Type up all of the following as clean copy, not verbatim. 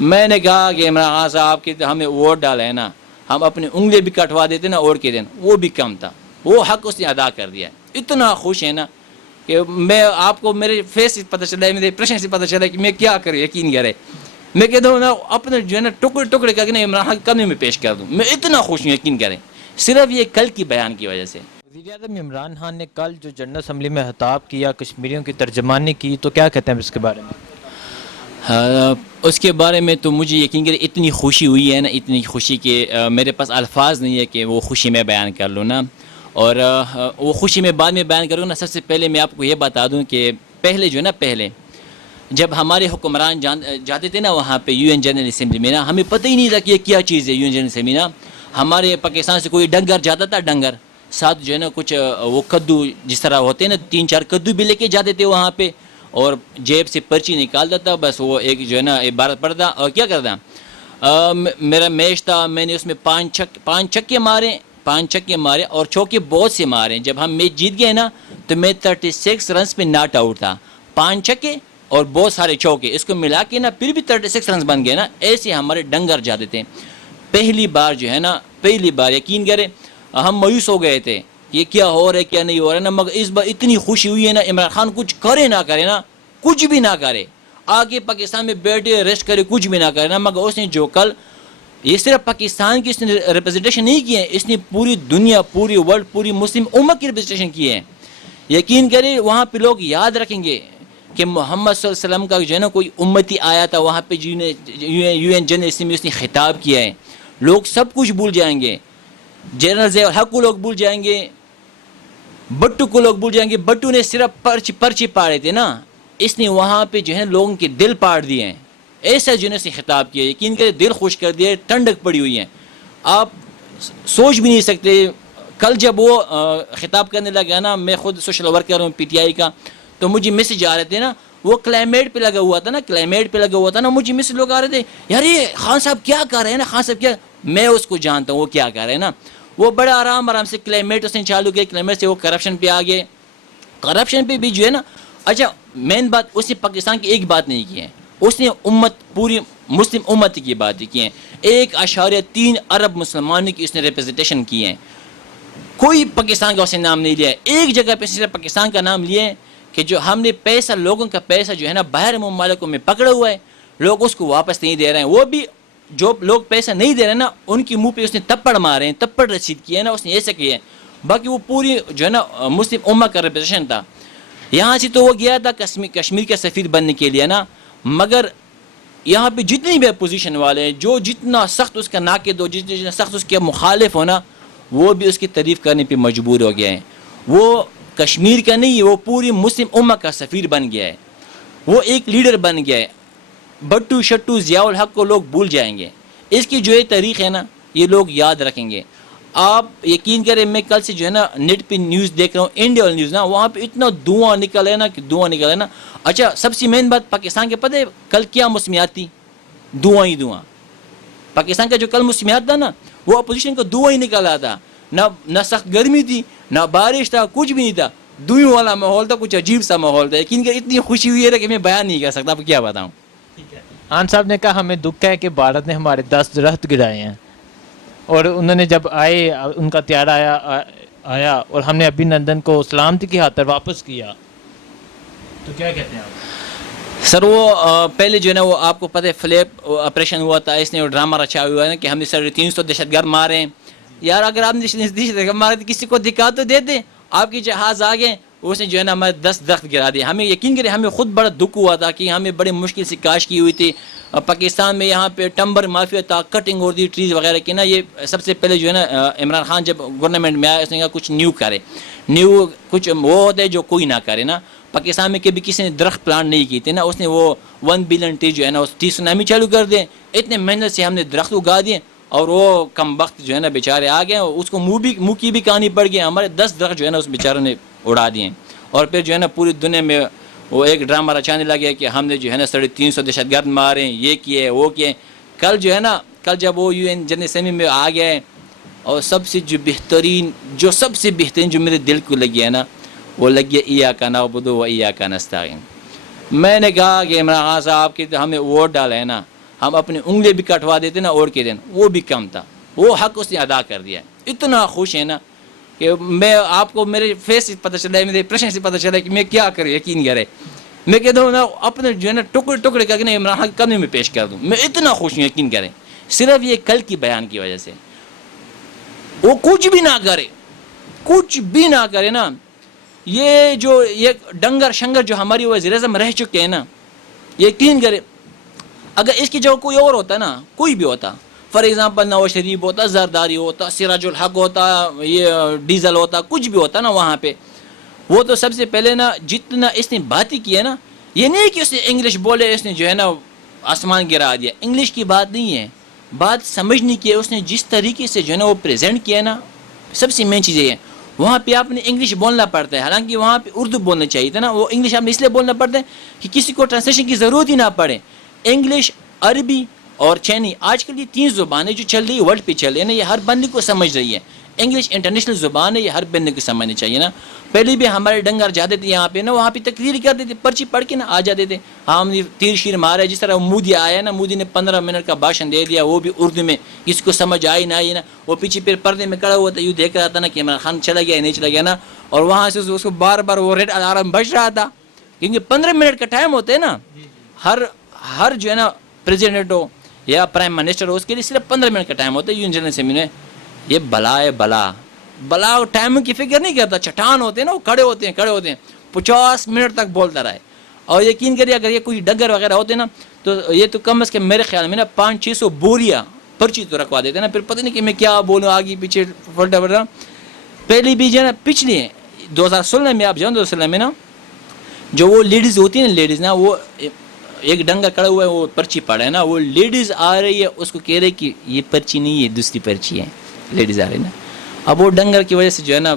میں نے کہا کہ عمران خان صاحب کی ہمیں ووٹ ڈالا ہے نا، ہم اپنی انگلی بھی کٹوا دیتے نا اور کے دن، وہ بھی کم تھا، وہ حق اس نے ادا کر دیا. اتنا خوش ہے نا کہ میں آپ کو میرے فیس سے پتہ چلا ہے، میرے ایکسپریشن سے پتہ چلا ہے کہ میں کیا کروں، یقین کرے. میں کہتا ہوں نا اپنے جو ہے نا ٹکڑے ٹکڑے کر کے نا عمران خان کے قدموں میں پیش کر دوں. میں اتنا خوش ہوں، یقین کریں، صرف یہ کل کی بیان کی وجہ سے. وزیر اعظم عمران خان نے کل جو جنرل اسمبلی میں خطاب کیا، کشمیریوں کی ترجمانی کی، تو کیا کہتے ہیں اس کے بارے میں؟ اس کے بارے میں تو مجھے یقین کرے اتنی خوشی ہوئی ہے نا، اتنی خوشی کہ میرے پاس الفاظ نہیں ہے کہ وہ خوشی میں بیان کر لوں نا. اور وہ خوشی میں بعد میں بیان کروں نا. سب سے پہلے میں آپ کو یہ بتا دوں کہ پہلے جو ہے نا، پہلے جب ہمارے حکمران جاتے تھے نا وہاں پہ یو این جنرل اسمبلی میں نا، ہمیں پتہ ہی نہیں تھا کہ یہ کیا چیز ہے یو این جنرل اسمبلی نا. ہمارے پاکستان سے کوئی ڈنگر جاتا تھا، ڈنگر ساتھ جو ہے نا کچھ وہ کدو جس طرح ہوتے ہیں نا، 3-4 کدو بھی لے کے جاتے تھے وہاں پہ، اور جیب سے پرچی نکالتا تھا، بس وہ ایک جو ہے نا عبارت پڑھتا اور کیا کرتا. میرا میچ تھا، میں نے اس میں 5 چھکے مارے اور چوکے بہت سے مارے. جب ہم میچ جیت گئے نا تو میں 36 رنز پہ ناٹ آؤٹ تھا. 5 چھکے اور بہت سارے چوکے، اس کو ملا کے نا پھر بھی 36 رنز بن گئے نا. ایسے ہمارے ڈنگر جاتے تھے. پہلی بار جو ہے نا، پہلی بار یقین کرے ہم مایوس ہو گئے تھے یہ کیا ہو رہا ہے کیا نہیں ہو رہا ہے نا. مگر اس بار اتنی خوشی ہوئی ہے نا، عمران خان کچھ کرے نہ کرے نا، کچھ بھی نہ کرے، آگے پاکستان میں بیٹھے ریسٹ کرے، کچھ بھی نہ کرے نا، مگر اس نے جو کل یہ صرف پاکستان کی اس نے ریپرزنٹیشن نہیں کی ہے، اس نے پوری دنیا، پوری ورلڈ، پوری مسلم امت کی ریپرزنٹیشن کی ہے. یقین کرے وہاں پہ لوگ یاد رکھیں گے کہ محمد صلی اللہ علیہ وسلم کا جو ہے نا کوئی امتی آیا تھا وہاں پہ، یو این جنرل اسمبلی میں اس نے خطاب کیا ہے. لوگ سب کچھ بھول جائیں گے. جنرل ضیاء الحق کو لوگ بھول جائیں گے، بٹو کو لوگ بھول جائیں گے. بٹو نے صرف پرچی پاڑے تھے نا، اس نے وہاں پہ جو ہے لوگوں کے دل پاڑ دیے ہیں. ایسا جو ہے خطاب کیا، یقین کرے دل خوش کر دیا. ٹھنڈک پڑی ہوئی ہے، آپ سوچ بھی نہیں سکتے. کل جب وہ خطاب کرنے لگا نا، میں خود سوشل ورکر ہوں پی ٹی آئی کا، تو مجھے میسج آ رہے تھے نا، وہ کلائمیٹ پہ لگا ہوا تھا نا، مجھے میسج لوگ آ رہے تھے، یار یہ خان صاحب کیا کر رہے ہیں نا، خان صاحب کیا. میں اس کو جانتا ہوں وہ کیا کر رہے ہیں نا. وہ بڑا آرام سے کلائمیٹ اس نے چالو کیا. کلائمیٹ سے وہ کرپشن پہ آ گئے. کرپشن پہ بھی جو ہے نا، اچھا مین بات اس نے پاکستان کی ایک بات نہیں کی ہے، اس نے امت، پوری مسلم امت کی باتیں کی ہیں. 1.3 ارب مسلمانوں کی اس نے ریپرزنٹیشن کی ہیں. کوئی پاکستان کا اس نے نام نہیں لیا ہے. ایک جگہ پہ صرف پاکستان کا نام لیا ہے کہ جو ہم نے پیسہ، لوگوں کا پیسہ جو ہے نا باہر ممالکوں میں پکڑا ہوا ہے، لوگ اس کو واپس نہیں دے رہے ہیں. وہ بھی جو لوگ پیسہ نہیں دے رہے ہیں نا، ان کی منہ پہ اس نے تپڑ مارے ہیں، تپڑ رسید کیا ہے نا، اس نے ایسا کیا ہے. باقی وہ پوری جو ہے نا مسلم امت کا ریپرزنٹیشن تھا. یہاں سے تو وہ گیا تھا کشمیر کا سفیر بننے کے لیے نا، مگر یہاں پہ جتنی بھی اپوزیشن والے ہیں، جو جتنا سخت اس کا ناقد ہو، جتنا سخت اس کے مخالف ہونا، وہ بھی اس کی تعریف کرنے پہ مجبور ہو گیا ہے. وہ کشمیر کا نہیں ہے، وہ پوری مسلم امت کا سفیر بن گیا ہے، وہ ایک لیڈر بن گیا ہے. بٹو شٹو ضیاء الحق کو لوگ بھول جائیں گے. اس کی جو یہ تاریخ ہے نا، یہ لوگ یاد رکھیں گے. آپ یقین کریں، میں کل سے جو ہے نا نیٹ پہ نیوز دیکھ رہا ہوں، انڈیا نیوز نا، وہاں پہ اتنا دھواں نکل ہے نا کہ دھواں نکل ہے نا. اچھا سب سے مین بات پاکستان کے پتہ ہے کل کیا موسمیات تھی؟ دھواں ہی دھواں. پاکستان کا جو کل موسمیات تھا نا، وہ اپوزیشن کو دھواں ہی نکلا تھا. نہ سخت گرمی تھی، نہ بارش تھا، کچھ بھی نہیں تھا. دھویں والا ماحول تھا، کچھ عجیب سا ماحول تھا. یقین کہ اتنی خوشی ہوئی ہے کہ میں بیان نہیں کر سکتا. آپ کیا بتاؤں. خان صاحب نے کہا ہمیں دکھ ہے کہ بھارت نے ہمارے 10 درخت گرائے ہیں، اور انہوں نے جب آئے، ان کا طیارہ آیا اور ہم نے ابھی نندن کو سلامتی کی خاطر واپس کیا، تو کیا کہتے ہیں آپ؟ سر وہ پہلے جو ہے نا، وہ آپ کو پتہ ہے فلیپ آپریشن ہوا تھا، اس نے وہ ڈرامہ رچا ہوا ہے نا کہ ہم نے 350 دہشت گرد مارے ہیں. یار اگر آپ نے دہشت گرد مارے تو کسی کو دکھا تو دیتے. آپ کی جہاز آ گئے، اس نے جو ہے نا ہمارے 10 درخت گرا دیے. ہمیں یقین کرے ہمیں خود بڑا دکھ ہوا تھا کہ ہمیں بڑی مشکل سے کاشت کی ہوئی تھی. پاکستان میں یہاں پہ ٹمبر مافیا تھا، کٹنگ اور دی ٹریز وغیرہ کی نا. یہ سب سے پہلے جو ہے نا عمران خان جب گورنمنٹ میں آیا، اس نے کہا کچھ نیو کرے. نیو کچھ وہ ہوتا ہے جو کوئی نہ کرے نا. پاکستان میں کبھی کسی نے درخت پلانٹ نہیں کی تھی نا. اس نے وہ 1 بلین ٹری جو ہے نا، اس ٹری سونامی چالو کر دیں. اتنے محنت سے ہم نے درخت اگا دیے، اور وہ کم وقت جو ہے نا بیچارے آ گئے. اس کو منہ کی بھی کہانی پڑ گئی. ہمارے 10 درخت جو ہے نا اس بیچاروں نے اڑا دیے. اور پھر جو ہے نا پوری دنیا میں وہ ایک ڈرامہ رچانے لگے کہ ہم نے جو ہے نا 350 دہشت گرد مارے، یہ کیے وہ کیے. کل جو ہے نا، کل جب وہ یو این جنرل اسمبلی میں آ گئے، اور سب سے بہترین جو میرے دل کو لگی ہے نا، وہ لگی ایاک نعبد و ایاک نستعین. میں نے کہا کہ عمران خان صاحب کی ہمیں ووٹ ڈالا ہے نا، ہم اپنی انگلی بھی کٹوا دیتے نا اوڑھ کے دن, وہ بھی کم تھا. وہ حق اس نے ادا کر دیا. اتنا خوش ہے نا کہ میں آپ کو میرے فیس سے پتہ چلا ہے, میرے ایکسپریشن سے پتہ چلا ہے کہ میں کیا کروں. یقین کرے میں کہتا ہوں نا اپنے جو ہے نا ٹکڑے ٹکڑے کر کے نا عمران خان کے قدموں میں پیش کر دوں. میں اتنا خوش ہوں, یقین کریں, صرف یہ کل کی بیان کی وجہ سے. وہ کچھ بھی نہ کرے, کچھ بھی نہ کرے نا, یہ جو یہ ڈنگر شنگر جو ہماری وزیر اعظم رہ چکے ہیں نا, یقین کرے اگر اس کی جگہ کوئی اور ہوتا نا, کوئی بھی ہوتا, فار ایگزامپل نواز شریف ہوتا, زرداری ہوتا, سراج الحق ہوتا, یہ ڈیزل ہوتا, کچھ بھی ہوتا نا وہاں پہ, وہ تو سب سے پہلے نا جتنا اس نے باتیں کی ہے نا, یہ نہیں کہ اس نے انگلش بولے اس نے جو ہے نا آسمان گرا دیا. انگلش کی بات نہیں ہے, بات سمجھنے کی ہے. اس نے جس طریقے سے جو ہے نا وہ پریزنٹ کیا ہے نا, سب سے مین چیزیں ہیں. وہاں پہ آپ نے انگلش بولنا پڑتا ہے, حالانکہ وہاں پہ اردو بولنا چاہیے تھا نا. وہ انگلش آپ نے اس لیے بولنا پڑتا ہے کہ کسی کو ٹرانسلیشن کی ضرورت ہی نہ پڑے. انگلش, عربی اور چینی, آج کل یہ 3 زبانیں جو چل رہی ہے ورلڈ پہ چل رہی ہے نا, یہ ہر بندے کو سمجھ رہی ہے. انگلش انٹرنیشنل زبان ہے, یہ ہر بندے کو سمجھنی چاہیے نا. پہلے بھی ہمارے ڈنگر جاتے تھے یہاں پہ نا, وہاں پہ تقریر کرتے تھے, پرچی پڑھ کے نا آ جاتے تھے. ہم نے تیر شیر مارا ہے, جس طرح مودی آیا نا, مودی نے 15 منٹ کا بھاشن دے دیا, وہ بھی اردو میں, کسی کو سمجھ آئی نہ آئی نا. وہ پیچھے پھر پردے میں کھڑا ہوا تھا, یوں دیکھ رہا تھا نا کہ عمران خان چلا گیا نہیں چلا گیا نا, اور وہاں سے اس کو بار بار وہ ریڈ الارم بج رہا تھا, کیونکہ 15 منٹ کا ٹائم ہوتا ہے نا. ہر جو ہے نا پریزیڈنٹ ہو یا پرائم منسٹر ہو, اس کے لیے صرف 15 منٹ کا ٹائم ہوتا ہے. یوں جنرل اسمبلی میں یہ بلا ہے, بلا ٹائم کی فکر نہیں کرتا. چٹان ہوتے ہیں نا, وہ کھڑے ہوتے ہیں 50 منٹ تک بولتا رہے. اور یقین کریے اگر یہ کوئی ڈگر وغیرہ ہوتے نا, تو یہ تو کم از کم میرے خیال میں نا 500-600 بوریاں پرچی تو رکھوا دیتے نا. پھر پتہ نہیں کہ میں کیا بولوں, آگے پیچھے پلٹا پلٹا. پہلی بھی جو ہے نا پچھلی 2016 میں, آپ جاؤ 2016 میں نا, جو وہ لیڈیز ہوتی ہیں نا, لیڈیز نا, وہ ایک ڈنگر کڑا ہوا ہے, وہ پرچی پڑا ہے نا, وہ لیڈیز آ رہی ہے, اس کو کہہ رہے کہ یہ پرچی نہیں, یہ دوسری پرچی ہے. لیڈیز آ رہی نا. اب وہ ڈنگر کی وجہ سے جو ہے نا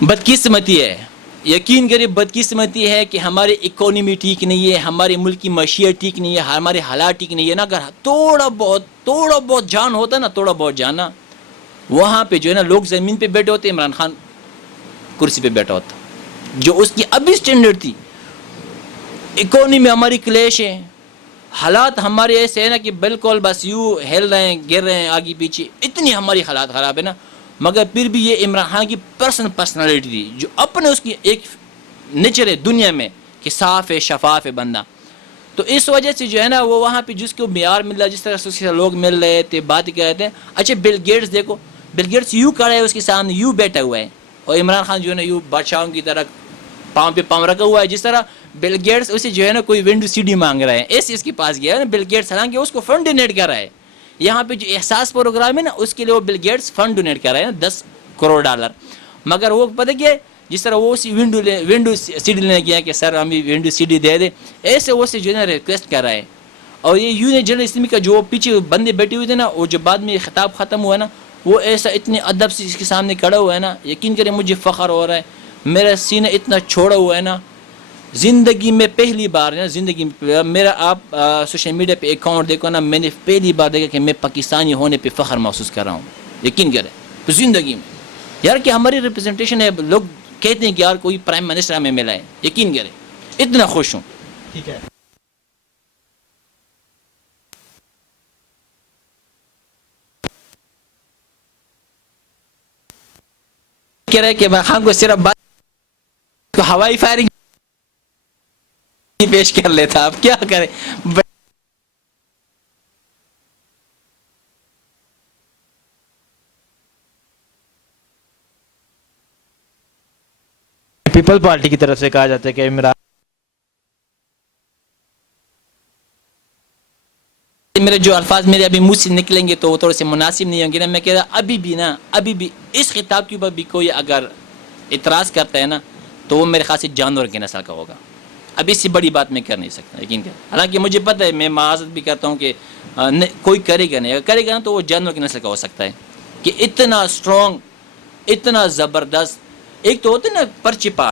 بدقسمتی ہے, یقین کریے بدقسمتی ہے کہ ہماری اکانومی ٹھیک نہیں ہے, ہمارے ملک کی معیشت ٹھیک نہیں ہے, ہمارے حالات ٹھیک نہیں ہے نا. اگر تھوڑا بہت جان ہوتا نا, تھوڑا بہت جانا, وہاں پہ جو ہے نا لوگ زمین پہ بیٹھے ہوتے, عمران خان کرسی پہ بیٹھا ہوتا. جو اس کی ابھی اسٹینڈرڈ تھی, اکانومی ہماری کلیش ہے, حالات ہمارے ایسے ہیں نا کہ بالکل بس یوں ہل رہے ہیں, گر رہے ہیں آگے پیچھے, اتنی ہماری حالات خراب ہے نا. مگر پھر بھی یہ عمران خان کی پرسنالٹی تھی, جو اپنے اس کی ایک نیچر ہے دنیا میں کہ صاف ہے, شفاف ہے بندہ. تو اس وجہ سے جو ہے نا وہ وہاں پہ جس کو معیار مل رہا ہے, جس طرح سے اس کے لوگ مل رہے تھے, بات کر رہے تھے. اچھا بل گیٹس دیکھو, بل گیٹس یوں کھڑا ہے اس کے سامنے, یوں بیٹھا ہوا ہے, اور عمران خان جو ہے نا یوں بادشاہوں کی طرح پاؤں پہ پاؤں رکھا ہوا ہے. جس طرح بل گیٹس اسے جو ہے نا کوئی ونڈو سی ڈی مانگ رہا ہے, ایسے اس کے پاس گیا ہے نا بل گیٹس, حالانکہ اس کو فنڈ ڈونیٹ کر رہا ہے. یہاں پہ جو احساس پروگرام ہے نا, اس کے لیے وہ بل گیٹس فنڈ ڈونیٹ کر رہا ہے نا, $10 کروڑ. مگر وہ پتہ کیا ہے, جس طرح وہ اسی ونڈو سی ڈی لینے گیا کہ سر ہمیں ونڈو سی ڈی دے دے, ایسے وہ سے جو ہے نا ریکویسٹ کر رہا ہے. اور یہ یونین جنرل اسمبلی کا جو پیچھے بندے بیٹھے ہوئے تھے نا, وہ جو بعد میں خطاب ختم ہوا نا, وہ ایسا اتنے ادب سے اس کے سامنے کھڑا ہوا ہے نا, یقین کریں مجھے فخر ہو رہا ہے. میرا سینہ اتنا چھوڑا ہوا ہے نا, زندگی میں پہلی بار نا, زندگی میں میرا, آپ سوشل میڈیا پہ اکاؤنٹ دیکھو نا, میں نے پہلی بار دیکھا کہ میں پاکستانی ہونے پہ فخر محسوس کر رہا ہوں. یقین کریں تو زندگی میں یار کہ ہماری ریپرزنٹیشن ہے, لوگ کہتے ہیں کہ یار کوئی پرائم منسٹر ہمیں ملا ہے. یقین کریں اتنا خوش ہوں. ٹھیک ہے. کہہ رہے کہ خان کو صرف بات کو ہوائی فائرنگ پیش کر لیتا, آپ کیا کریں. پیپل پارٹی کی طرف سے کہا جاتا ہے کہ عمران, میرے جو الفاظ میرے ابھی منہ سے نکلیں گے تو وہ تھوڑے سے مناسب نہیں ہوں گے نا. میں کہہ رہا ابھی بھی اس خطاب کے اوپر بھی کوئی اگر اعتراض کرتا ہے نا, تو وہ میرے خیال سے جانور کے نسل کا ہوگا. ابھی اس سے بڑی بات میں کر نہیں سکتا. یقین کر, حالانکہ مجھے پتہ ہے, میں معذرت بھی کرتا ہوں کہ کوئی کرے گا نہیں, اگر کرے گا نا تو وہ جانور کی نسل کا ہو سکتا ہے. کہ اتنا اسٹرانگ, اتنا زبردست, ایک تو ہوتے نا پرچی پاٹ,